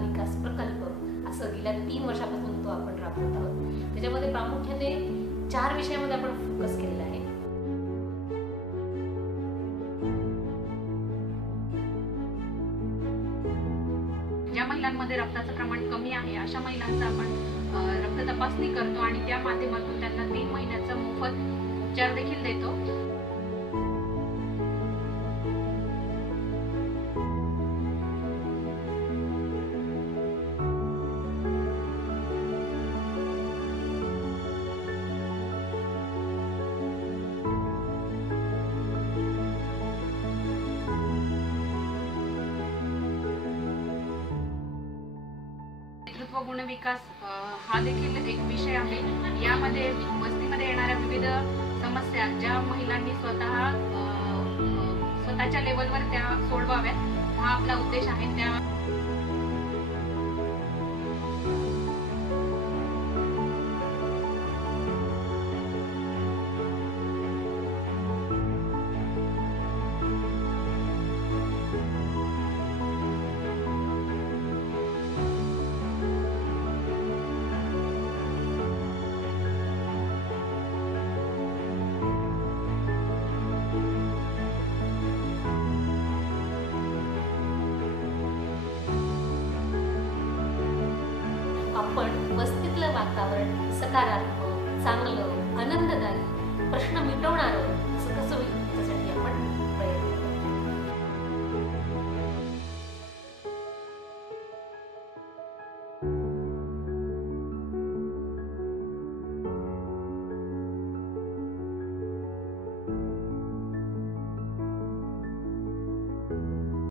विकास प्रकल्प असं गेल्या 3 वर्षापासून तो आपण राबवत आहोत। त्याच्यामध्ये प्रामुख्याने 4 विषयामध्ये आपण फोकस केलेला आहे। ज्या महिलांमध्ये रक्ताचं प्रमाण कमी आहे अशा महिलांचा आपण रक्त तपासणी करतो आणि त्या माध्यमातून त्यांना 3 महिन्याचा मोफत उपचार देखील देतो। नेतृत्व गुण विकास हा देखील एक विषय आहे। यामध्ये वस्तीमध्ये येणाऱ्या विविध समस्या ज्या महिलांनी स्वतःच्या लेवलवर त्या सोडवाव्यात हा आपला उद्देश आहे। त्या आपण वस्तीतलं वातावरण सकारात्मक, चांगलं, आनंददायी, प्रश्न मिटवणारं असं कसं होईल यासाठी आपण प्रयत्न